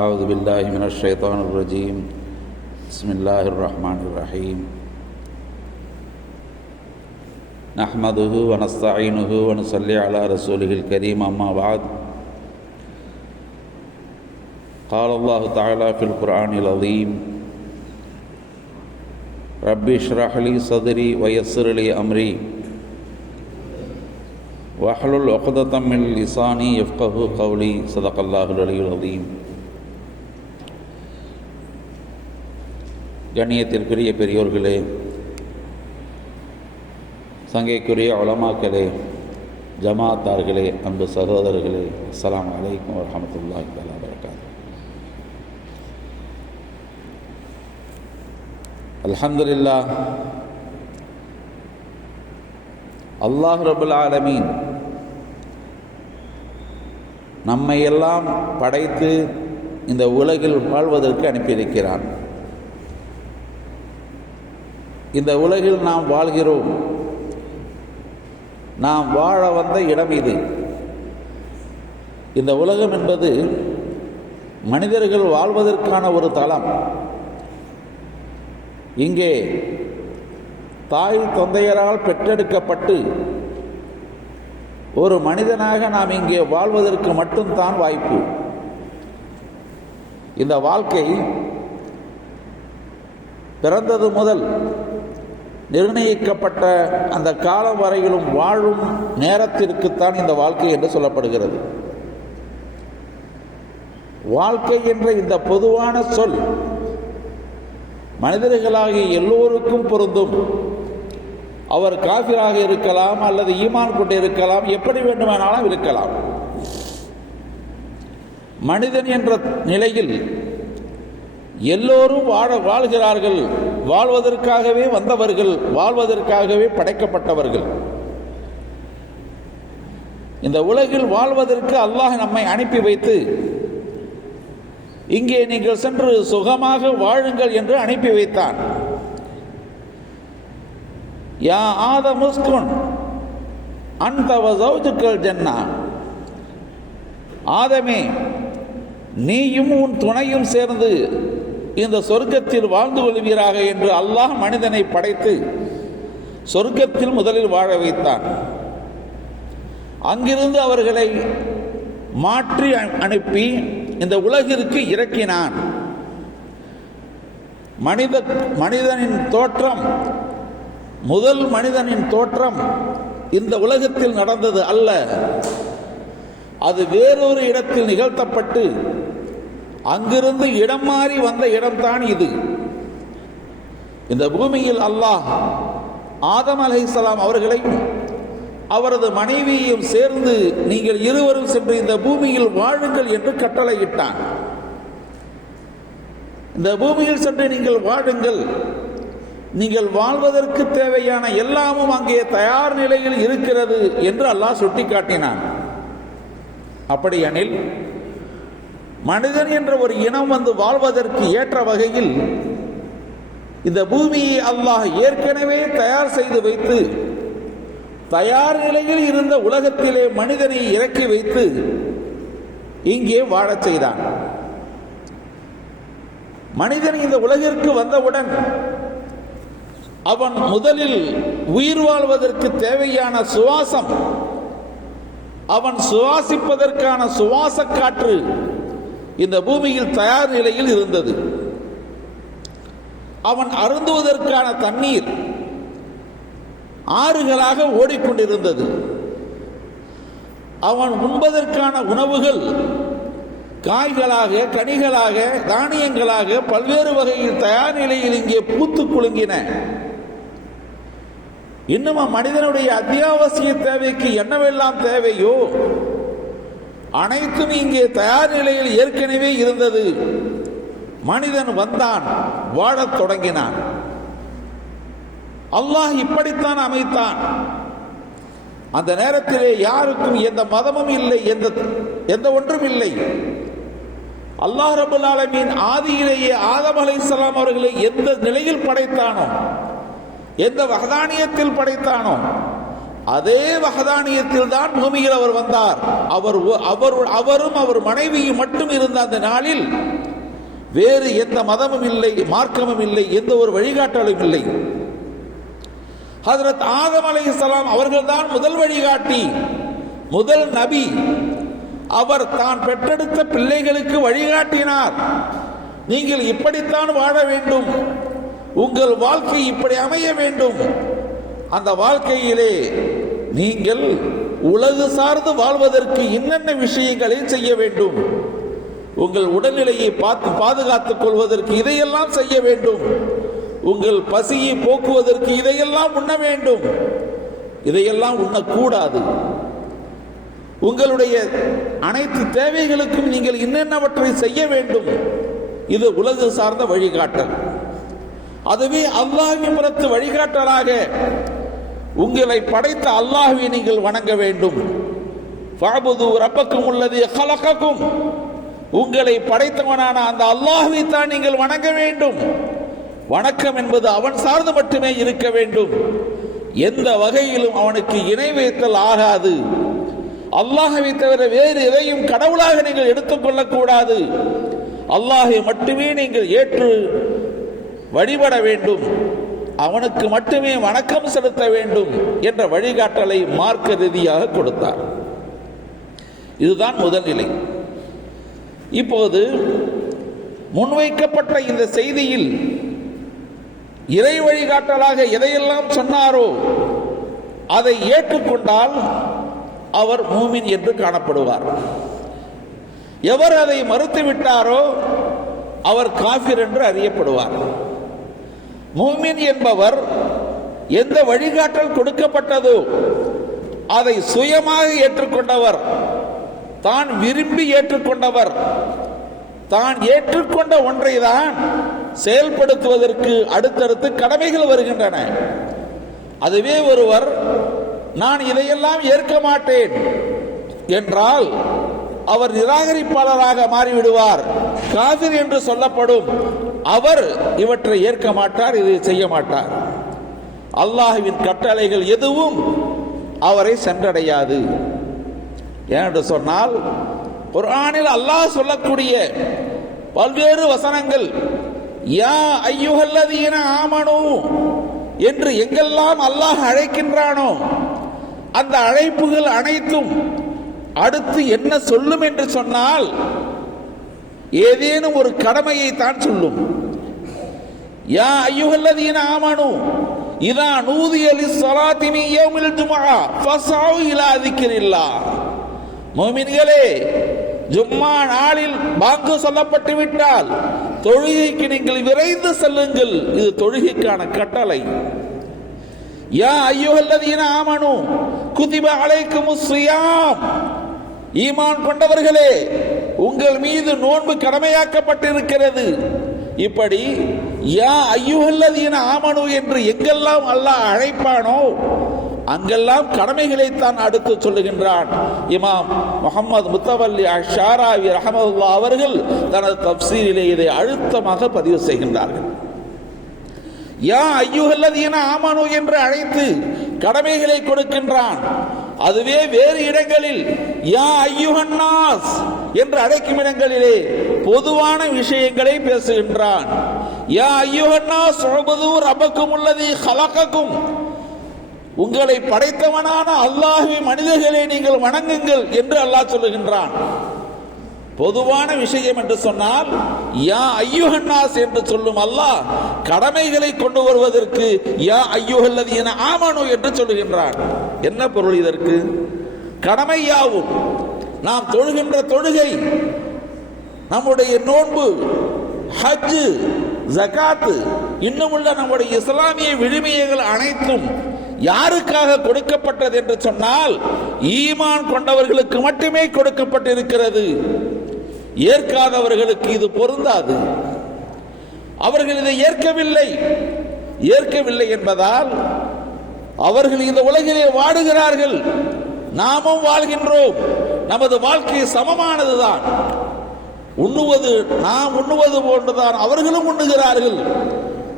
أعوذ بالله من الشيطان الرجيم بسم الله الرحمن الرحيم نحمده ونستعينه ونصلي على رسوله الكريم أما بعد قال الله تعالى في القرآن العظيم رب اشرح لي صدري ويسر لي أمري واحلل عقدة من لساني يفقهوا قولي صدق الله العلي العظيم. கண்ணியத்திற்குரிய பெரியோர்களே, சங்கைக்குரிய உலமாக்களே, ஜமாத்தார்களே, அன்பு சகோதரர்களே, அஸ்ஸலாமு அலைக்கும் வரஹ்மத்துல்லாஹி தஆலா வபரகாத்துஹு. அல்ஹம்துலில்லாஹ், அல்லாஹ் ரப்பல் ஆலமீன் நம்மை எல்லாம் படைத்து இந்த உலகில் வாழ்வதற்கு அனுப்பியிருக்கிறான். இந்த உலகில் நாம் வாழ்கிறோம். நாம் வாழ வந்த இடம் இது. இந்த உலகம் என்பது மனிதர்கள் வாழ்வதற்கான ஒரு தளம். இங்கே தாய் தந்தையரால் பெற்றெடுக்கப்பட்டு ஒரு மனிதனாக நாம் இங்கே வாழ்வதற்கு மட்டும்தான் வாய்ப்பு. இந்த வாழ்க்கை பிறந்தது முதல் நிர்ணயிக்கப்பட்ட அந்த காலம் வரையிலும் வாழும் நேரத்திற்குத்தான் இந்த வாழ்க்கை என்று சொல்லப்படுகிறது. வாழ்க்கை என்ற இந்த பொதுவான சொல் மனிதர்களாகிய எல்லோருக்கும் பொருந்தும். அவர் காஃபிராக இருக்கலாம் அல்லது ஈமான் கொண்டு இருக்கலாம், எப்படி வேண்டுமானாலும் இருக்கலாம். மனிதன் என்ற நிலையில் எல்லோரும் வாழ்கிறார்கள். வாழ்வதற்காகவே வந்தவர்கள், வாழ்வதற்காகவே படைக்கப்பட்டவர்கள். இந்த உலகில் வாழ்வதற்கு அல்லாஹ் நம்மை அனுப்பி வைத்து இங்கே நீங்கள் சென்று சுகமாக வாழுங்கள் என்று அனுப்பி வைத்தான். யா ஆதம் உஸ்குன் அன்த வ ஸௌஜுக்கல் ஜன்னா, ஆதமே நீயும் உன் துணையும் சேர்ந்து இந்த சொர்க்கத்தில் வாழ்ந்து கொள்வீராக என்று அல்லாஹ் மனிதனை படைத்து சொர்க்கத்தில் முதலில் வாழ வைத்தான். அங்கிருந்து அவர்களை மாற்றி அனுப்பி இந்த உலகிற்கு இறக்கினான். மனிதனின் தோற்றம், முதல் மனிதனின் தோற்றம் இந்த உலகத்தில் நடந்தது அல்ல. அது வேறொரு இடத்தில் நிகழ்த்தப்பட்டு அங்கிருந்து இடம் மாறி வந்த இடம்தான் இது. இந்த பூமியில் அல்லாஹ் ஆதம் அலைஹிஸ்ஸலாம் அவர்களையும் அவரது மனைவியையும் சேர்ந்து நீங்கள் இருவரும் சென்று இந்த பூமியில் வாழுங்கள் என்று கட்டளையிட்டான். இந்த பூமியில் சென்று நீங்கள் வாழுங்கள், நீங்கள் வாழ்வதற்கு தேவையான எல்லாமும் அங்கே தயார் நிலையில் இருக்கிறது என்று அல்லாஹ் சுட்டிக்காட்டினான். அப்படியெனில் மனிதன் என்ற ஒரு இனம் வந்து வாழ்வதற்கு ஏற்ற வகையில் இந்த பூமியை அல்லாஹ் ஏற்கனவே தயார் செய்து வைத்து தயார் நிலையில் இருந்த உலகத்திலே மனிதனை இறக்கி வைத்து இங்கே வாழச் செய்தான். மனிதன் இந்த உலகிற்கு வந்தவுடன் அவன் முதலில் உயிர் வாழ்வதற்கு தேவையான சுவாசம், அவன் சுவாசிப்பதற்கான சுவாச காற்று இந்த பூமியில் தயார் நிலையில் இருந்தது. அவன் அருந்துவதற்கான தண்ணீர் ஆறுகளாக ஓடிக்கொண்டிருந்தது. அவன் உண்பதற்கான உணவுகள் காய்களாக, கனிகளாக, தானியங்களாக பல்வேறு வகையில் தயார் நிலையில் இங்கே பூத்து குலுங்கின. இன்னும் மனிதனுடைய அத்தியாவசிய தேவைக்கு என்னவெல்லாம் தேவையோ அனைத்தும் இங்கே தயார் நிலையில் ஏற்கனவே இருந்தது. மனிதன் வந்தான், வாழத் தொடங்கினான். அல்லாஹ் இப்படித்தான் அமைத்தான். அந்த நேரத்திலே யாருக்கும் எந்த மதமும் இல்லை, எந்த ஒன்றும் இல்லை. அல்லாஹ் ரப்பல் ஆலமீன் ஆதியிலேயே ஆதம் அலைஹிஸ்ஸலாம் அவர்களை எந்த நிலையில் படைத்தானோ, எந்த வஹதானியத்தில் படைத்தானோ அதே வஹதானியத்தில் தான் பூமியில் அவர் வந்தார். அவரும் அவர் மனைவியும் மட்டும் இருந்த அந்த நாளில் வேறு எந்த மதமும் இல்லை, மார்க்கமும் இல்லை, எந்த ஒரு வழிகாட்டலும் இல்லை. ஹஜ்ரத் ஆதம் அலைஹிஸ்ஸலாம் அவர்கள் தான் முதல் வழிகாட்டி, முதல் நபி. அவர் தான் பெற்றெடுத்த பிள்ளைகளுக்கு வழிகாட்டினார். நீங்கள் இப்படித்தான் வாழ வேண்டும், உங்கள் வாழ்க்கை இப்படி அமைய வேண்டும். அந்த வாழ்க்கையிலே நீங்கள் உலகு சார்ந்து வாழ்வதற்கு என்னென்ன விஷயங்களை செய்ய வேண்டும், உங்கள் உடல்நிலையை பாதுகாத்துக் கொள்வதற்கு இதையெல்லாம் செய்ய வேண்டும், உங்கள் பசியை போக்குவதற்கு இதையெல்லாம் உண்ண வேண்டும், இதையெல்லாம் உண்ணக்கூடாது. உங்களுடைய அனைத்து தேவைகளுக்கும் நீங்கள் என்னென்னவற்றை செய்ய வேண்டும். இது உலகு சார்ந்த வழிகாட்டல். அதுவே அல்லாஹ்வின் புறத்து வழிகாட்டலாக உங்களை படைத்த அல்லாஹ்வை நீங்கள் வணங்க வேண்டும். ஃபஅபுது ரப்பக்கும் அல்லதீ ஹலகக்கும், உங்களை படைத்தவனான அந்த அல்லாஹ்வை தான் நீங்கள் வணங்க வேண்டும். வணக்கம் என்பது அவன் சார்ந்து மட்டுமே இருக்க வேண்டும். எந்த வகையிலும் அவனுக்கு இணை வைத்தல் ஆகாது. அல்லாஹ்வை தவிர வேறு எதையும் கடவுளாக நீங்கள் எடுத்துக்கொள்ளக்கூடாது. அல்லாஹ்வை மட்டுமே நீங்கள் ஏற்று வழிபட வேண்டும், அவனுக்கு மட்டுமே வணக்கம் செலுத்த வேண்டும் என்ற வழிகாட்டலை மார்க்க ரீதியாக கொடுத்தார். இதுதான் முதல் நிலை. இப்போது முன்வைக்கப்பட்ட இந்த செய்தியில் இறை வழிகாட்டலாக எதையெல்லாம் சொன்னாரோ அதை ஏற்றுக்கொண்டால் அவர் மூமின் என்று காணப்படுவார். எவர் அதை மறுத்துவிட்டாரோ அவர் காஃபிர் என்று அறியப்படுவார். மூமின் என்பவர் எந்த வழிகாட்டல் கொடுக்கப்பட்டதோ அதை சுயமாக ஏற்றுக்கொண்டவர், தான் விரும்பி ஏற்றுக்கொண்டவர், தான் ஏற்றுக்கொண்ட ஒன்றை தான் செயல்படுத்துவதற்கு அடுத்தடுத்து கடமைகள் வருகின்றன. அதுவே ஒருவர் நான் இதையெல்லாம் ஏற்க மாட்டேன் என்றால் அவர் நிராகரிப்பாளராக மாறிவிடுவார், காஃபிர் என்று சொல்லப்படும். அவர் இவற்றை ஏற்க மாட்டார், இதை செய்ய மாட்டார். அல்லாஹ்வின் கட்டளைகள் எதுவும் அவரை சென்றடையாது. ஏனென்று சொன்னால் குர்ஆனில் அல்லாஹ் சொல்லக்கூடிய பல்வேறு வசனங்கள் யா அய்யுஹல்லதீன ஆமனூ என்று எங்கெல்லாம் அல்லாஹ் அழைக்கின்றானோ அந்த அழைப்புகள் அனைத்தும் அடுத்து என்ன சொல்லும் என்று சொன்னால் ஏதேனும் ஒரு கடமையை தான் சொல்லும். யா அய்யுஹல்லதீன ஆமனூ இதா நூதிய லிஸ்ஸலாத்தி மின் யௌமில் ஜும்ஆ ஃபஸ்அவு இலா திக்ரில்லாஹ். முஃமின்களே, ஜும்மா நாளில் பாங்கு சொல்லப்பட்டு விட்டால் தொழுகைக்கு நீங்கள் விரைந்து செல்லுங்கள். இது தொழுகைக்கான கட்டளை. யா அய்யுஹல்லதீன ஆமனூ குதிப அலைக்குமுஸ் ஸியாம், ஈமான் கொண்டவர்களே உங்கள் மீது நோன்பு கடமையாக்கப்பட்டிருக்கிறது. இப்படி யா அய்யுஹல்லதீன ஆமனூ என்று எங்கெல்லாம் அல்லாஹ் அழைப்பானோ அங்கெல்லாம் கடமைகளைத்தான் அடுத்து சொல்லுகின்றான். இமாம் முஹம்மது முத்தவல்லி அஷாராவி ரஹமத்துல்லாஹ் அவர்கள் தனது தஃப்சீரிலே இதை அழுத்தமாக பதிவு செய்கின்றார்கள். யா அய்யுஹல்லதீன ஆமனூ என்று அழைத்து கடமைகளை கொடுக்கின்றான். அதுவே வேறு இடங்களில் யா அய்யுஹன்னாஸ் என்று அழைக்கும் இடங்களிலே பொதுவான விஷயங்களை பேசுகின்றான். யா அய்யுஹன்னாஸ் உஅ்புது ரப்பக்கும் அல்லதீ ஹலகக்கும், உங்களை படைத்தவனான அல்லாஹ்வை மனிதர்களை நீங்கள் வணங்குங்கள் என்று அல்லாஹ் சொல்லுகின்றான். பொதுவான விஷயம் என்று சொன்னால் யா அய்யுஹன்னாஸ் என்று சொல்லும் அல்லாஹ் கடமைகளை கொண்டு வருவதற்கு யா அய்யுஹல்லதீன ஆமனூ என்று சொல்லுகின்றான். என்ன பொருள் இதற்கு? கடமையாவும் நாம் தொழுகின்ற தொழுகை, நம்முடைய நோன்பு, ஹஜ், ஜகாத், இன்னுமுள்ள நம்முடைய இஸ்லாமிய விழுமியங்கள் அனைத்தும் யாருக்காக கொடுக்கப்பட்டது என்று சொன்னால் ஈமான் கொண்டவர்களுக்கு மட்டுமே கொடுக்கப்பட்டிருக்கிறது. ஏற்காதவர்களுக்கு இது பொருந்தாது. அவர்கள் இதை ஏற்கவில்லை என்பதால் அவர்கள் இந்த உலகிலே வாடுகிறார்கள், நாமும் வாழ்கின்றோம். நமது வாழ்க்கை சமமானதுதான். நாம் உண்ணுவது போன்றுதான் அவர்களும் உண்ணுகிறார்கள்.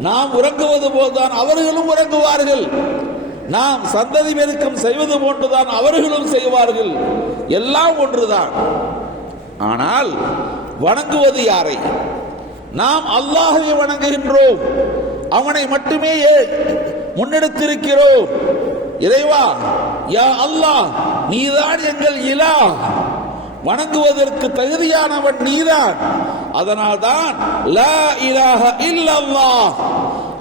நாம் உறங்குவது போல்தான் அவர்களும் உறங்குவார்கள். நாம் சந்ததி பெருக்கம் செய்வது போன்றுதான் அவர்களும் செய்வார்கள். எல்லாம் ஒன்றுதான். ஆனால் வணங்குவது யாரை? நாம் அல்லாஹ்வை வணங்குகின்றோம். அவனை மட்டுமே முன்னெடுத்திருக்கிறோம். இறைவா, யா அல்லாஹ், நீதான் எங்கள் இலாஹ், வணங்குவதற்கு தகுதியானவன் நீதான். அதனால்தான் லா இலாஹ இல்லல்லாஹ்,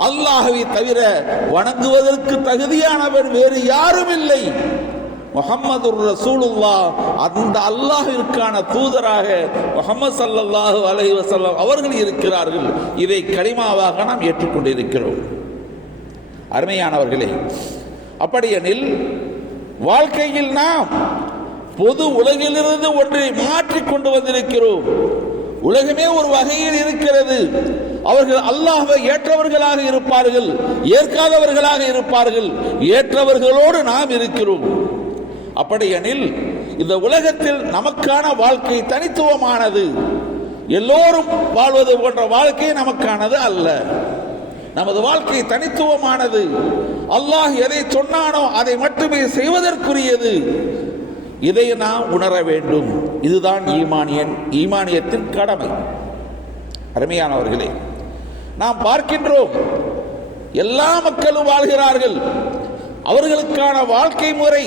அல்லாஹ்வை தவிர வணங்குவதற்கு தகுதியானவன் வேறு யாரும் இல்லை. முஹம்மதுர் ரசூலுல்லாஹ், அந்த அல்லாஹ்விற்கான தூதராக முஹம்மது ஸல்லல்லாஹு அலைஹி வஸல்லம் அவர்கள் இருக்கிறார்கள். இதை கலிமாவாக நாம் ஏற்றுக்கொண்டிருக்கிறோம். அருமையானவர்களே, அப்படியெனில் வாழ்க்கையில் நாம் பொது உலகிலிருந்து ஒன்றை மாற்றிக் கொண்டு வந்திருக்கிறோம். உலகமே ஒரு வகையில் இருக்கிறது. அவர்கள் அல்லாஹ்வை ஏற்றவர்களாக இருப்பார்கள், ஏற்காதவர்களாக இருப்பார்கள். ஏற்றவர்களோடு நாம் இருக்கிறோம். அப்படியெனில் இந்த உலகத்தில் நமக்கான வாழ்க்கை தனித்துவமானது. எல்லோரும் வாழ்வது போன்ற வாழ்க்கை நமக்கானது அல்ல. நமது வாழ்க்கை தனித்துவமானது. அல்லாஹ் எதை சொன்னானோ அதை மட்டுமே செய்வதற்குரியது. இதை நாம் உணர வேண்டும். இதுதான் ஈமானியத்தின் கடமை. அருமையானவர்களே, நாம் பார்க்கின்றோம், எல்லா மக்களும் வாழ்கிறார்கள். அவர்களுக்கான வாழ்க்கை முறை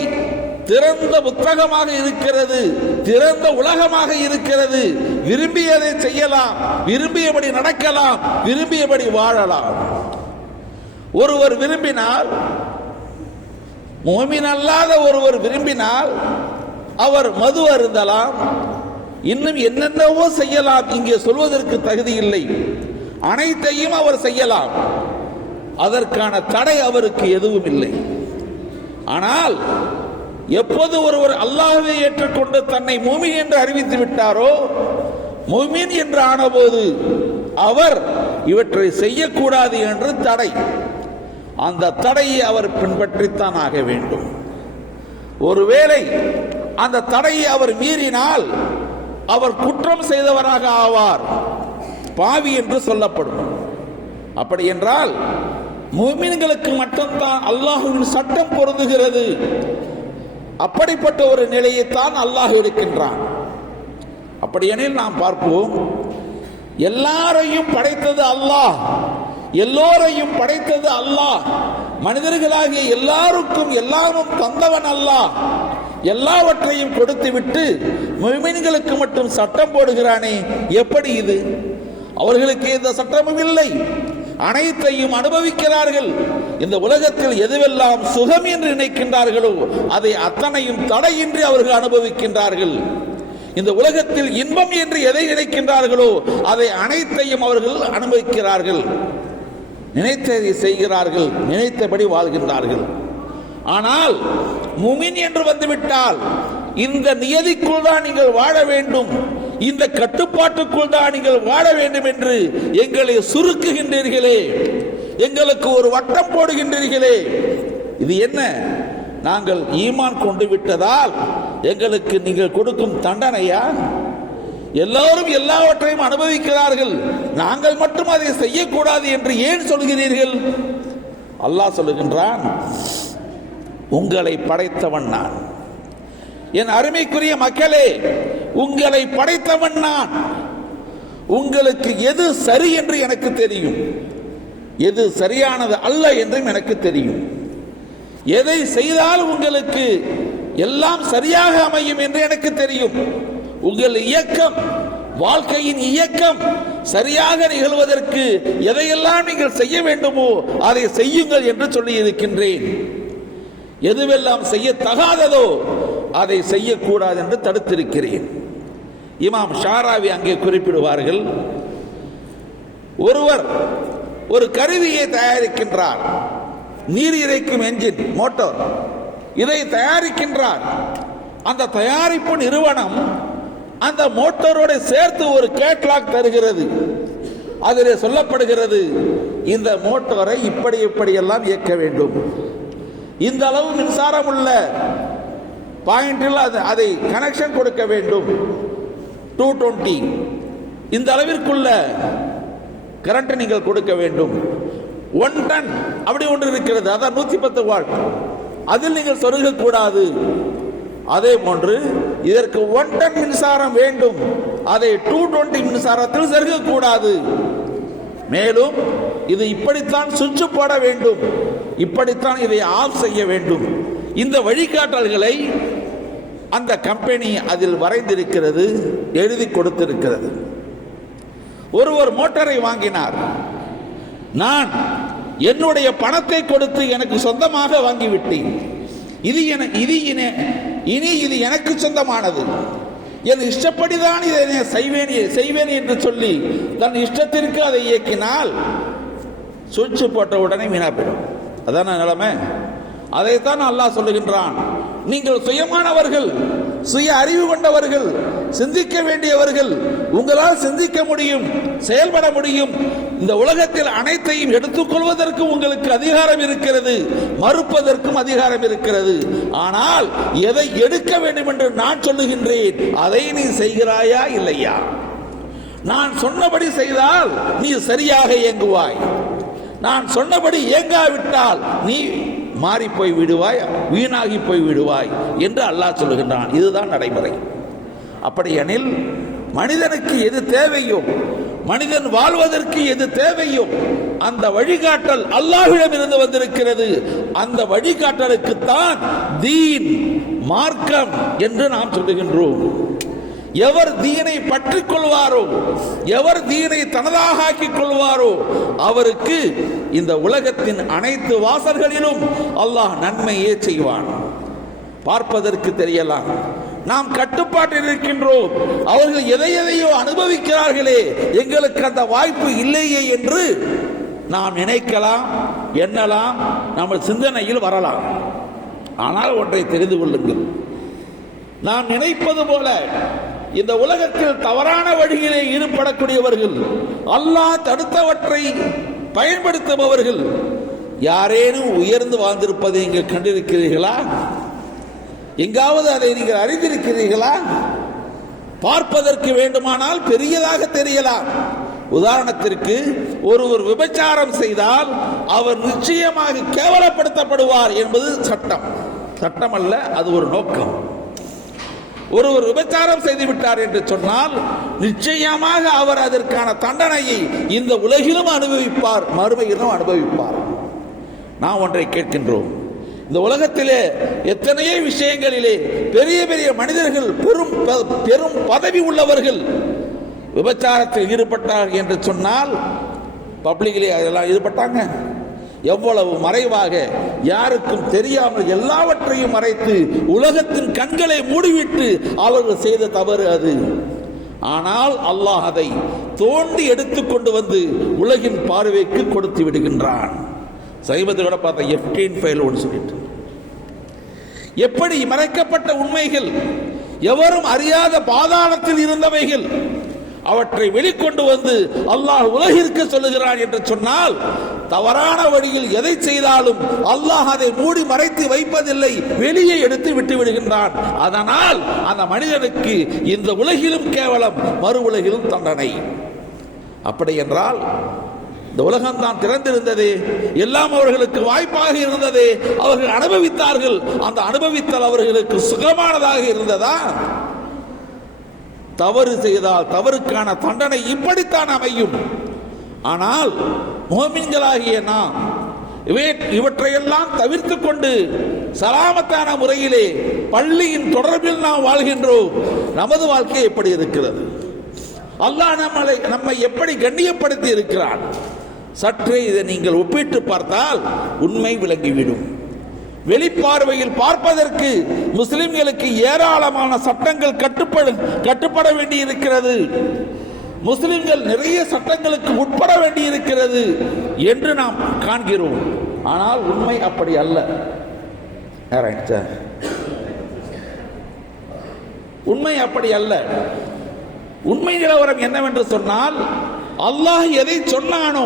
திறந்த புத்தகமாக இருக்கிறது, திறந்த உலகமாக இருக்கிறது. விரும்பியதை செய்யலாம், விரும்பியபடி நடக்கலாம், விரும்பியபடி வாழலாம். ஒருவர் விரும்பினால், முஃமின் அல்லாத ஒருவர் விரும்பினால் அவர் மது அருந்தலாம், இன்னும் என்னென்னவோ செய்யலாம். இங்கே சொல்வதற்கு தகுதி இல்லை. அனைத்தையும் அவர் செய்யலாம். அதற்கான தடை அவருக்கு எதுவும் இல்லை. ஆனால் எப்போது ஒருவர் அல்லாஹ்வை ஏற்றுக்கொண்டு தன்னை முஃமின் என்று அறிவித்து விட்டாரோ, முஃமின் என்று ஆனபோது அவர் இவற்றை செய்யக்கூடாது என்று தடை. அந்த தடையை அவர் பின்பற்றித்தான் ஆக வேண்டும். ஒருவேளை அந்த தடையை அவர் மீறினால் அவர் குற்றம் செய்தவராக ஆவார், பாவி என்று சொல்லப்படும். அப்படி என்றால் முஃமின்களுக்கு மட்டும்தான் அல்லாஹ்வின் சட்டம் பொருந்துகிறது. அப்படிப்பட்ட ஒரு நிலையைத்தான் அல்லாஹ் இருக்கின்றான். அப்படியெனில் நாம் பார்ப்போம், எல்லாரையும் படைத்தது அல்லாஹ், எல்லோரையும் படைத்தது அல்லாஹ். மனிதர்களாகிய எல்லாருக்கும் எல்லாரும் தந்தவன் அல்லாஹ். எல்லாவற்றையும் கொடுத்துவிட்டு முஃமின்களுக்கு மட்டும் சட்டம் போடுகிறானே, எப்படி இது? அவர்களுக்கு எந்த சட்டமும் இல்லை, அனைத்தையும் அனுபவிக்கிறார்கள். இந்த உலகத்தில் எதுவெல்லாம் சுகம் என்று நினைக்கின்றார்களோ அதை அத்தனையும் தடையின்றி அவர்கள் அனுபவிக்கின்றார்கள். இந்த உலகத்தில் இன்பம் என்று எதை நினைக்கின்றார்களோ அதை அனைத்தையும் அவர்கள் அனுபவிக்கிறார்கள். நினைத்ததை செய்கிறார்கள், நினைத்தபடி வாழ்கின்றார்கள். ஆனால் முஃமின் என்று வந்துவிட்டால் இந்த நியதிக்குள் தான் நீங்கள் வாழ வேண்டும், இந்த கட்டுப்பாட்டுக்குள் தான் நீங்கள் வாழ வேண்டும் என்று எங்களை சுருக்குகின்றீர்களே, எங்களுக்கு ஒரு வட்டம் போடுகின்றீர்களே. இது என்ன? நாங்கள் ஈமான் கொண்டு விட்டதால் எங்களுக்கு நீங்கள் கொடுக்கும் தண்டனையா? எல்லோரும் எல்லாவற்றையும் அனுபவிக்கிறார்கள், நாங்கள் மட்டும் அதை செய்யக்கூடாது என்று ஏன் சொல்கிறீர்கள்? அல்லாஹ் சொல்லுகின்றான், உங்களை படைத்தவன் நான். என் அருமைக்குரிய மக்களே, உங்களை படைத்தவன் நான். உங்களுக்கு எது சரி என்று எனக்கு தெரியும், எது சரியானது அல்ல என்றும் எனக்கு தெரியும். எதை செய்தால் உங்களுக்கு எல்லாம் சரியாக அமையும் என்று எனக்கு தெரியும். உங்கள் இயக்கம், வாழ்க்கையின் இயக்கம் சரியாக நிகழ்வதற்கு எதையெல்லாம் நீங்கள் செய்ய வேண்டுமோ அதை செய்யுங்கள் என்று சொல்லி இருக்கின்றேன். எதுவெல்லாம் செய்யத்தகாததோ அதை செய்யக்கூடாது என்று தடுத்திருக்கிறேன். இமாம் ஷாராவி அங்கே குறிப்பிடுவார்கள், ஒருவர் ஒரு கருவியை தயாரிக்கின்றார், நீர் இறைக்கும் என்ஜின், மோட்டார், இதை தயாரிக்கின்றார். அந்த தயாரிப்பு நிறுவனம் அந்த மோட்டாரோடு சேர்த்து ஒரு கேட்லாக் தருகிறது. அதில் சொல்லப்படுகிறது, இந்த மோட்டாரை இப்படி இப்படியெல்லாம் இயக்க வேண்டும், இந்த அளவு மின்சாரம் உள்ள பாயிண்டில் அதை கனெக்ஷன் கொடுக்க வேண்டும், 220 இந்த அளவிற்குள்ள கரண்ட் நீங்கள் கொடுக்க வேண்டும், 1 டன் அப்படி ஒன்று இருக்கிறது, அதான் 110 வாட். அதில் நீங்கள் சொருகக்கூடாது. அதே போன்று இதற்கு 1 டன் மின்சாரம் வேண்டும், அதை 220 மின்சாரத்தில் செருகக்கூடாது. மேலும் இது இப்படித்தான் சுவிட்ச் போட வேண்டும், இப்படித்தான் இதை ஆஃப் செய்ய வேண்டும். இந்த வழிகாட்டல்களை அந்த கம்பெனி அதில் வரைந்திருக்கிறது, எழுதி கொடுத்திருக்கிறது. ஒருவர் மோட்டாரை வாங்கினார். நான் என்னுடைய பணத்தை கொடுத்து எனக்கு சொந்தமாக வாங்கிவிட்டேன், இனி இது எனக்கு சொந்தமானது, என் இஷ்டப்படிதான் இதை செய்வேன் என்று சொல்லி தன் இஷ்டத்திற்கு அதை இயக்கினால் சுவிட்ச் போட்ட உடனே வீணா போயிடும். அதான நிலைமை. அதைத்தான் அல்லாஹ் சொல்லுகின்றான், நீங்கள் சுயமானவர்கள், சுய அறிவு கொண்டவர்கள், சிந்திக்க வேண்டியவர்கள், உங்களால் சிந்திக்க முடியும், செயல்பட முடியும். இந்த உலகத்தில் அனைத்தையும் எடுத்துக்கொள்வதற்கு உங்களுக்கு அதிகாரம் இருக்கிறது, மறுப்பதற்கும் அதிகாரம் இருக்கிறது. ஆனால் எதை எடுக்க வேண்டும் என்று நான் சொல்லுகின்றேன், அதை நீ செய்கிறாயா இல்லையா? நான் சொன்னபடி செய்தால் நீ சரியாக இயங்குவாய், நான் சொன்னபடி இயங்காவிட்டால் நீ மாறி போய் விடுவாய், வீணாகி போய் விடுவாய் என்று அல்லாஹ் சொல்லுகின்றான். இதுதான் நடைமுறை. அப்படியெனில் மனிதனுக்கு எது தேவையோ, மனிதன் வாழ்வதற்கு எது தேவையோ அந்த வழிகாட்டல் அல்லாஹ்விடம் இருந்து வந்திருக்கிறது. அந்த வழிகாட்டலுக்குத்தான் தீன், மார்க்கம் என்று நாம் சொல்லுகின்றோம். எவர் தீனை பற்றிக் கொள்வாரோ, எவர் தீனை தனதாக ஆக்கிக் கொள்வாரோ அவருக்கு இந்த உலகத்தின் அனைத்து வாசல்களிலும் அல்லாஹ் நன்மையே செய்வான். பார்ப்பதற்கு தெரியலாம், நாம் கட்டுப்பாட்டில் இருக்கின்றோம், அவர்கள் எதையோ அனுபவிக்கிறார்களே, எங்களுக்கு அந்த வாய்ப்பு இல்லையே என்று நாம் நினைக்கலாம், எண்ணலாம், நம்ம சிந்தனையில் வரலாம். ஆனால் ஒன்றை தெரிந்து கொள்ளுங்கள், நாம் நினைப்பது போல இந்த உலகத்தில் தவறான வழியிலே ஈடுபடக்கூடியவர்கள், அல்லாஹ் தடுத்தவற்றை பயன்படுத்துபவர்கள் யாரேனும் உயர்ந்து வாழ்ந்திருப்பதை நீங்கள் கண்டிருக்கிறீர்களா? எங்காவது அதை நீங்கள் அறிந்திருக்கிறீர்களா? பார்ப்பதற்கு வேண்டுமானால் பெரியதாக தெரியலாம். உதாரணத்திற்கு ஒருவர் விபச்சாரம் செய்தால் அவர் நிச்சயமாக கேவலப்படுத்தப்படுவார் என்பது சட்டம். சட்டம் அல்ல, அது ஒரு நோக்கம். ஒருவர் விபச்சாரம் செய்து விட்டார் என்று சொன்னால் நிச்சயமாக அவர் அதற்கான தண்டனையை இந்த உலகிலும் அனுபவிப்பார், மறுமையிலும் அனுபவிப்பார். நாம் ஒன்றை கேட்கின்றோம், இந்த உலகத்திலே எத்தனையோ விஷயங்களிலே பெரிய பெரிய மனிதர்கள், பெரும் பதவி உள்ளவர்கள் விபச்சாரத்தில் ஈடுபட்டார்கள் என்று சொன்னால் பப்ளிக்கிலே அதெல்லாம் ஈடுபட்டாங்க. எவ்வளவு மறைவாக, யாருக்கும் தெரியாமல் எல்லாவற்றையும் மறைத்து உலகத்தின் கண்களை மூடிவிட்டு அவர்கள் செய்த தவறு அது. ஆனால் அல்லாஹ் அதை தோண்டி எடுத்துக்கொண்டு வந்து உலகின் பார்வைக்கு கொடுத்து விடுகின்றான். சமீபத்தில் பார்த்த F10 ஃபைல் ஒன்று சொல்லிட்டு, எப்படி மறைக்கப்பட்ட உண்மைகள், எவரும் அறியாத பாதாளத்தில் இருந்தவைகள், அவற்றை வெளிக்கொண்டு வந்து அல்லாஹ் உலகிற்கு சொல்லுகிறான் என்று சொன்னால், தவறான வழியில் எதை செய்தாலும் அல்லாஹ் அதை மூடி மறைத்து வைப்பதில்லை, வெளியே எடுத்து விட்டு விடுகின்றான். அதனால் அந்த மனிதனுக்கு இந்த உலகிலும் கேவலம், மறு உலகிலும் தண்டனை. அப்படி என்றால் இந்த உலகம்தான் திறந்திருந்தது, எல்லாம் அவர்களுக்கு வாய்ப்பாக இருந்தது, அவர்கள் அனுபவித்தார்கள். அந்த அனுபவித்தல் அவர்களுக்கு சுகமானதாக இருந்ததா? தவறு செய்தால் தவறுக்கான தண்டனை இப்படித்தான் அமையும். ஆனால் முஃமின்களாகிய நாம் இவற்றையெல்லாம் தவிர்த்து கொண்டு சலாமத்தான முறையிலே பள்ளியின் தொடர்பில் நாம் வாழ்கின்றோம். நமது வாழ்க்கை எப்படி இருக்கிறது? அல்லாஹ் நம்மை எப்படி கண்ணியப்படுத்தி இருக்கிறான்? சற்றே இதை நீங்கள் ஒப்பிட்டு பார்த்தால் உண்மை விளங்கிவிடும். வெளிப்பார்வையில் பார்ப்பதற்கு முஸ்லிம்களுக்கு ஏராளமான சட்டங்கள் கட்டுப்பட வேண்டி இருக்கிறது, முஸ்லிம்கள் நிறைய சட்டங்களுக்கு உட்பட வேண்டி இருக்கிறது என்று நாம் காண்கிறோம். ஆனால் உண்மை அப்படி அல்ல. உண்மை அப்படி அல்ல. உண்மை நிலவரம் என்னவென்று சொன்னால், அல்லாஹ் எதை சொன்னானோ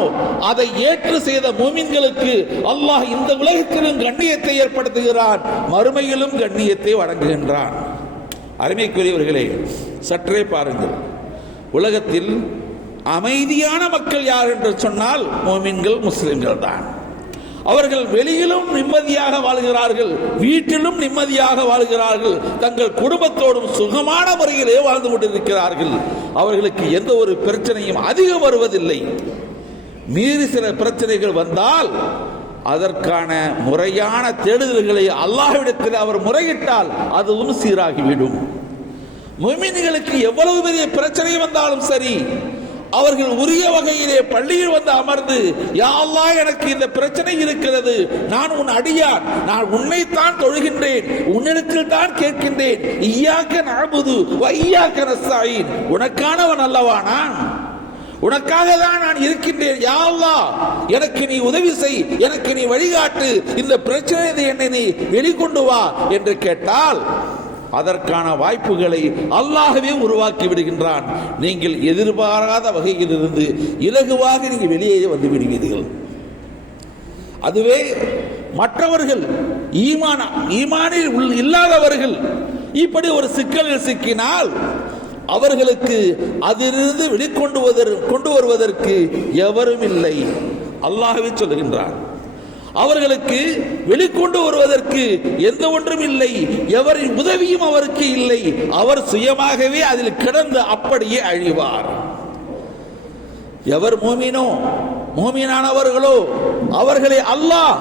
அதை ஏற்று செய்த மூமின்களுக்கு அல்லாஹ் இந்த உலகத்திலும் கண்ணியத்தை ஏற்படுத்துகிறான், மறுமையிலும் கண்ணியத்தை வழங்குகின்றான். அருமைக்குரியவர்களே, சற்றே பாருங்கள், உலகத்தில் அமைதியான மக்கள் யார் என்று சொன்னால் முஃமின்கள், முஸ்லிம்கள் தான். அவர்கள் வெளியிலும் நிம்மதியாக வாழ்கிறார்கள், வீட்டிலும் நிம்மதியாக வாழ்கிறார்கள், தங்கள் குடும்பத்தோடும் சுகமான முறையிலே வாழ்ந்து கொண்டிருக்கிறார்கள். அவர்களுக்கு எந்த ஒரு பிரச்சனையும் அதிகம் வருவதில்லை. மீறி சில பிரச்சனைகள் வந்தால் அதற்கான முறையான தேடுதல்களை அல்லாஹ்விடத்தில் அவர் முறையிட்டால் அதுவும் சீராகிவிடும். முஃமின்களுக்கு எவ்வளவு பெரிய பிரச்சனை வந்தாலும் சரி, அவர்கள் உரிய வகையிலே பள்ளியில் வந்து அமர்ந்து, யா அல்லாஹ், எனக்கு இந்த பிரச்சனை இருக்கிறது, நான் உன் அடியான், நான் உன்னைத்தான் தொழுகின்றேன், உன்னிடத்தில் தான் கேட்கின்றேன், இய்யாக நஅபுது வ இய்யாக நஸ்தஈன், உனக்கானவன் அல்லவா நான், உனக்காக தான் நான் இருக்கின்றேன், யா அல்லாஹ் எனக்கு நீ உதவி செய், எனக்கு நீ வழிகாட்டு, இந்த பிரச்சனை என்னை நீ வெளிக்கொண்டு வா என்று கேட்டால் அதற்கான வாய்ப்புகளை அல்லாஹ்வே உருவாக்கி விடுகின்றான். நீங்கள் எதிர்பாராத வகையில் இருந்து இலகுவாக நீங்கள் வெளியே வந்து விடுவீர்கள். அதுவே மற்றவர்கள் ஈமானில் இல்லாதவர்கள் இப்படி ஒரு சிக்கலில் சிக்கினால் அவர்களுக்கு அதிலிருந்து வெளிக்கொண்டு வருவதற்கு எவரும் இல்லை. அல்லாஹ்வே சொல்லுகின்றான், அவர்களுக்கு வெளிக்கொண்டு வருவதற்கு எந்த ஒன்றும் இல்லை, எவரின் உதவியும் அவருக்கு இல்லை, அவர் சுயமாகவே அதில் கிடந்து அப்படியே அழிவார். எவர் மூமினானவர்களோ அவர்களை அல்லாஹ்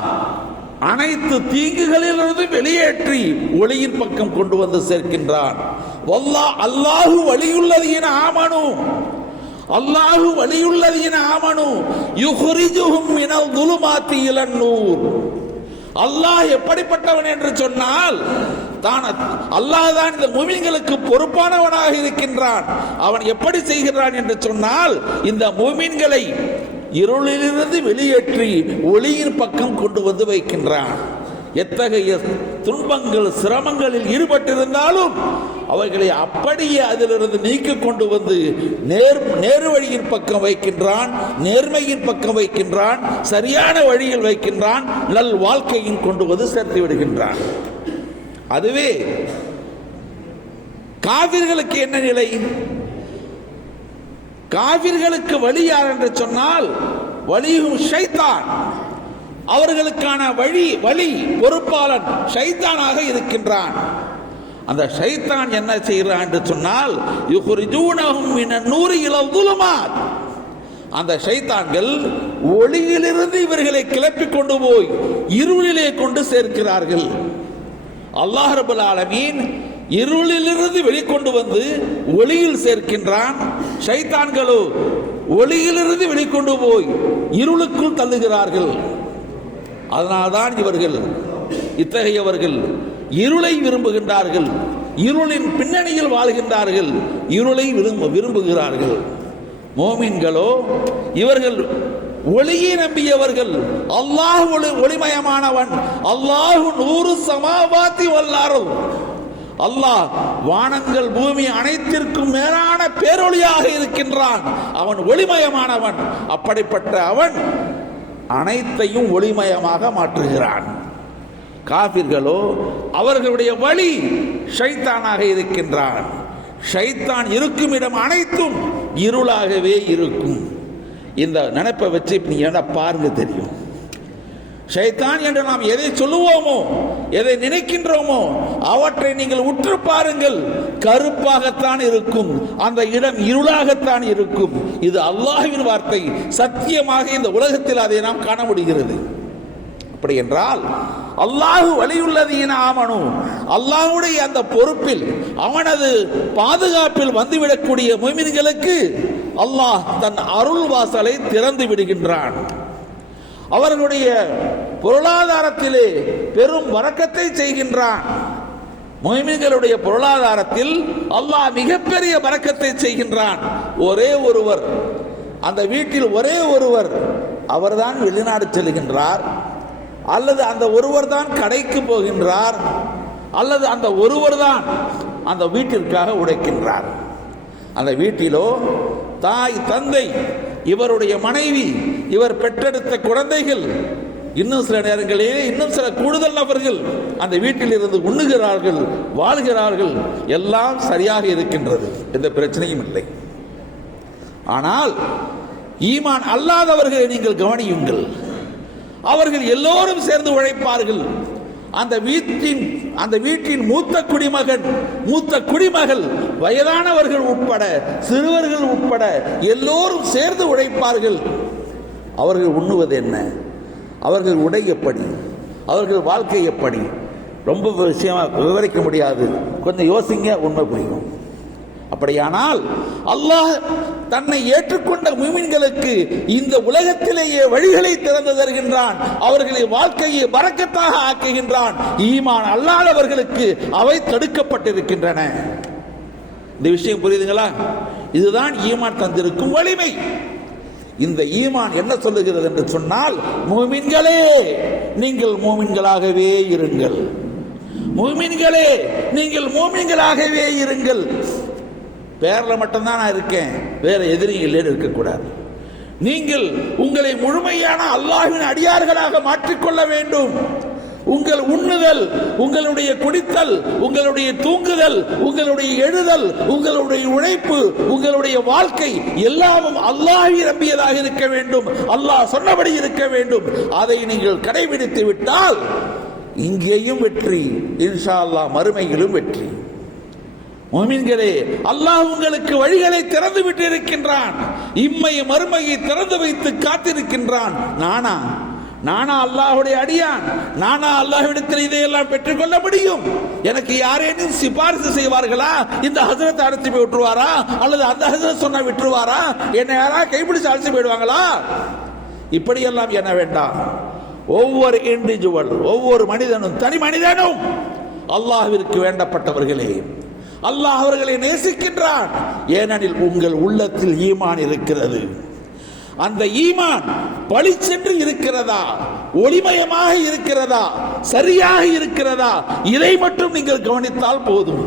அனைத்து தீங்குகளிலிருந்து வெளியேற்றி ஒளியின் பக்கம் கொண்டு வந்து சேர்க்கின்றான். அல்லாஹு வலியுள்ளதீன ஆமனு, அல்லாஹு வலியுள்ளதீன ஆமனு யுஹ்ரிஜுஹும் மினல் ظுலுமாத்தி இலன் நூர். அல்லாஹ் எப்படிப்பட்டவன் என்று சொன்னால், அல்லாஹ் தான் இந்த முஃமின்களுக்கு பொறுப்பானவனாக இருக்கின்றான். அவன் எப்படி செய்கிறான் என்று சொன்னால், இந்த முஃமின்களை இருளிலிருந்து வெளியேற்றி ஒளியின் பக்கம் கொண்டு வந்து வைக்கின்றான். எத்தகைய துன்பங்கள் சிரமங்களில் ஈடுபட்டிருந்தாலும் அவர்களை அப்படியே அதிலிருந்து நீக்கி கொண்டு வந்து நேரு வழியின் பக்கம் வைக்கின்றான், நேர்மையின் பக்கம் வைக்கின்றான், சரியான வழியில் வைக்கின்றான், நல் வாழ்க்கையின் கொண்டு வந்து சேர்த்து விடுகின்றான். அதுவே காபிர்களுக்கு என்ன நிலை? காபிர்களுக்கு வழி யார் என்று சொன்னால் வலியும் ஷைத்தான். அவர்களுக்கான வழி பொறுப்பாளன் ஷைத்தானாக இருக்கின்றான். அந்த ஷைத்தான் என்ன செய்கிறான் என்று சொன்னால் யுஹ்ரிஜூனஹும் மினன் நூரி இலல் ظுலுமாத். அந்த ஷைத்தான்கள் ஒளியிலிருந்து இவர்களை கிளப்பி கொண்டு போய் இருளிலே கொண்டு சேர்க்கிறார்கள். அல்லாஹ் ரப்பல் ஆலமீன் இருளிலிருந்து வெளிக்கொண்டு வந்து ஒளியில் சேர்க்கின்றான். ஷைத்தான்களோ ஒளியிலிருந்து வெளிக்கொண்டு போய் இருளுக்குள் தள்ளுகிறார்கள். அதனால்தான் இத்தகையவர்கள் இருளை விரும்புகின்றார்கள், இருளின் பின்னணியில் வாழ்கின்றார்கள், இருளை விரும்புகிறார்கள். மோமின்களோ இவர்கள் ஒளியை நம்பியவர்கள். அல்லாஹ் ஒளிமயமானவன், அல்லாஹு நூறு சமாவாத்தி வல்லாரும். அல்லாஹ் வானங்கள் பூமி அனைத்திற்கும் மேலான பேரொளியாக இருக்கின்றான். அவன் ஒளிமயமானவன். அப்படிப்பட்ட அவன் அனைத்தையும் ஒளிமயமாக மாற்றுகிறான். காபிர்களோ அவர்களுடைய வழி ஷைத்தானாக இருக்கின்றான். ஷைத்தான் இருக்கும் இடம் அனைத்தும் இருளாகவே இருக்கும். இந்த நினைப்பை வச்சு நீ என்ன பாருங்க தெரியும். ஷைத்தான் என்று நாம் எதை சொல்லுவோமோ, எதை நினைக்கின்றோமோ அவற்றை நீங்கள் உற்று பாருங்கள், கருப்பாகத்தான் இருக்கும், அந்த இடம் இருளாகத்தான் இருக்கும். இது அல்லாஹ்வின் வார்த்தை. சத்தியமாக இந்த உலகத்தில் அதை நாம் காண முடிகிறது. அப்படி என்றால் அல்லாஹு வலியுள்ளதீன ஆமனு, அல்லாஹ்வுடைய அந்த பொறுப்பில் அவனது பாதுகாப்பில் வந்துவிடக்கூடிய முஃமின்களுக்கு அல்லாஹ் தன் அருள் வாசலை திறந்து விடுகின்றான். அவர்களுடைய பொருளாதாரத்திலே பெரும் வரக்கத்தை செய்கின்றான். முஃமின்களுடைய பொருளாதாரத்தில் அல்லாஹ் மிகப்பெரிய வரக்கத்தை செய்கின்றான். ஒரே ஒருவர், அந்த வீட்டில் ஒரே ஒருவர், அவர்தான் வெளிநாடு செல்கின்றார், அல்லது அந்த ஒருவர் தான் கடைக்கு போகின்றார், அல்லது அந்த ஒருவர் தான் அந்த வீட்டிற்காக உழைக்கின்றார். அந்த வீட்டிலோ தாய், தந்தை, இவருடைய மனைவி, இவர் பெற்றெடுத்த குழந்தைகள், இன்னும் சில நேரங்களிலே இன்னும் சில கூடுதல் நபர்கள் அந்த வீட்டில் இருந்து உண்ணுகிறார்கள், வாழ்கிறார்கள். எல்லாம் சரியாக இருக்கின்றது, எந்த பிரச்சனையும் இல்லை. ஆனால் ஈமான் அல்லாதவர்களை நீங்கள் கவனியுங்கள். அவர்கள் எல்லோரும் சேர்ந்து உழைப்பார்கள். அந்த வீட்டின் மூத்த குடிமகன், மூத்த குடிமகள், வயதானவர்கள் உட்பட, சிறுவர்கள் உட்பட எல்லோரும் சேர்ந்து உழைப்பார்கள். அவர்கள் உண்ணுவது என்ன, அவர்கள் உடை எப்படி, அவர்கள் வாழ்க்கை எப்படி, ரொம்ப விஷயமா விவரிக்க முடியாது. கொஞ்சம் யோசிங்க, உண்மை புரியும். அப்படியானால் அல்லாஹ் தன்னை ஏற்றுக்கொண்ட முஃமின்களுக்கு இந்த உலகத்திலேயே வழிகளை திறந்து தருகின்றான். அவர்களை வாழ்க்கையை பரக்கத்தாக ஆக்குகின்றான். ஈமான் அல்லாதவர்களுக்கு அவை தடுக்கப்பட்டிருக்கின்றன. இந்த விஷயம் புரியுதுங்களா? இதுதான் ஈமான் தந்திருக்கும் வலிமை. இந்த ஈமான் என்ன சொல்லுகிறது என்று சொன்னால், முஃமின்களே நீங்கள் முஃமின்களாகவே இருங்கள், முஃமின்களே நீங்கள் முஃமின்களாகவே இருங்கள். பேர்ல மட்டும்தான் நான் இருக்கேன், வேற எதிரிகளே இருக்கக்கூடாது. நீங்கள் உங்களை முழுமையான அல்லாஹ்வின் அடியார்களாக மாற்றிக்கொள்ள வேண்டும். உங்கள் உண்ணுதல், உங்களுடைய குடித்தல், உங்களுடைய தூங்குதல், உங்களுடைய எழுதல், உங்களுடைய உழைப்பு, உங்களுடைய வாழ்க்கை எல்லாமும் அல்லாஹ்வை நம்பியதாக இருக்க வேண்டும். அல்லாஹ் சொன்னபடி இருக்க வேண்டும். அதை நீங்கள் கடைபிடித்து விட்டால் இங்கேயும் வெற்றி, இன்ஷா அல்லாஹ் மறுமையிலும் வெற்றி. முஃமின்களே, அல்லாஹ் உங்களுக்கு வழிகளை திறந்து விட்டு இருக்கின்றான். இம்மை மறுமையை திறந்து வைத்து காத்திருக்கின்றான். நானா அல்லாஹ்வுடைய அடியான், நானா அல்லாஹ்விடத்தில் இதையெல்லாம் பெற்றுக்கொள்ள முடியும்? எனக்கு யாரேனும் சிபாரிசு செய்வார்களா? இந்த ஹஜ்ரத் அழைச்சி போய் விட்டுருவாரா, அல்லது அந்த ஹஜ்ரத் சொன்ன விட்டுருவாரா, என்னை யாராவது கைப்பிடிச்சு அழைச்சி போயிடுவாங்களா? இப்படியெல்லாம் என்ன வேண்டாம். ஒவ்வொரு இண்டிவிஜுவல், ஒவ்வொரு மனிதனும், தனி மனிதனும் அல்லாஹ்விற்கு வேண்டப்பட்டவர்களே. அல்லாஹ் அவர்களை நேசிக்கின்றான். ஏனெனில் உங்கள் உள்ளத்தில் ஈமான் இருக்கிறது. அந்த ஈமான் பளிச்சென்று இருக்கிறதா, ஒளிமயமாக இருக்கிறதா, சரியாக இருக்கிறதா, இதை மட்டும் நீங்கள் கவனித்தால் போதும்.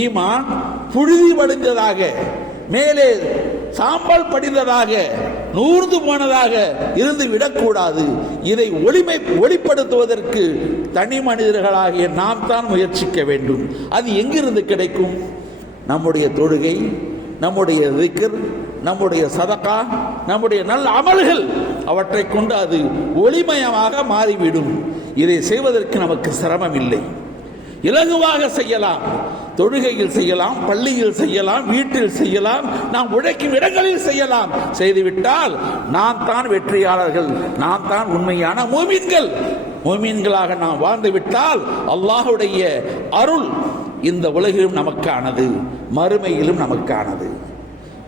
ஈமான் புழுதி படிந்ததாக, மேலே சாம்பல் படிந்ததாக, நூர்ந்து போனதாக இருந்து விடக்கூடாது. இதை ஒளிப்படுத்துவதற்கு தனி மனிதர்களாகிய நாம் தான் முயற்சிக்க வேண்டும். அது எங்கிருந்து கிடைக்கும்? நம்முடைய தொழுகை, நம்முடைய திக்ர், நம்முடைய சதகா, நம்முடைய நல்ல அமல்கள், அவற்றை கொண்டு அது ஒளிமயமாக மாறிவிடும். இதை செய்வதற்கு நமக்கு சிரமம் இல்லை, இலகுவாக செய்யலாம். தொழுகையில் செய்யலாம், பள்ளியில் செய்யலாம், வீட்டில் செய்யலாம், நாம் உழைக்கும் இடங்களில் செய்யலாம். செய்துவிட்டால் நாம் தான் வெற்றியாளர்கள், நாம் தான் உண்மையான முஃமின்கள். முஃமின்களாக நாம் வாழ்ந்துவிட்டால் அல்லாஹ்வுடைய அருள் இந்த உலகிலும் நமக்கானது, மறுமையிலும் நமக்கானது.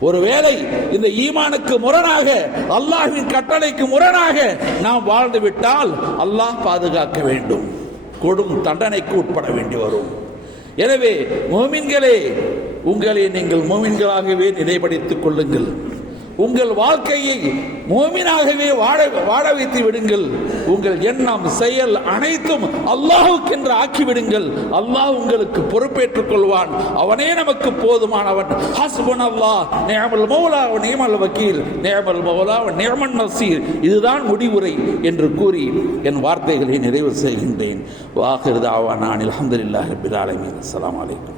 ஒருவேளை இந்த ஈமானுக்கு முரணாக, அல்லாஹ்வின் கட்டளைக்கு முரணாக நாம் வாழ்ந்து விட்டால் அல்லாஹ் பாதுகாக்க வேண்டும், கொடும் தண்டனைக்கு உட்பட வேண்டி வரும். எனவே முஃமின்களே, உங்களை நீங்கள் முஃமின்களாகவே நிலைப்படுத்திக் கொள்ளுங்கள். உங்கள் வாழ்க்கையை முஃமினாகவே வாழ வைத்து விடுங்கள். உங்கள் எண்ணம், செயல் அனைத்தும் அல்லாஹ்வுக்கென்று ஆக்கிவிடுங்கள். அல்லாஹ் உங்களுக்கு பொறுப்பேற்றுக் கொள்வான். அவனே நமக்கு போதுமானவன். ஹஸ்புனல்லாஹ் நிஅமல் மௌலா வ நிஅமல் வக்கீல், நிஅமல் மௌலா வ நிஅமன் நஸீர். இதுதான் முடிவுரை என்று கூறி என் வார்த்தைகளை நிறைவு செய்கின்றேன். வ ஆகிரு தஅவானா அல்ஹம்துலில்லாஹி ரப்பில் ஆலமீன். அஸ்ஸலாமு அலைக்கும்.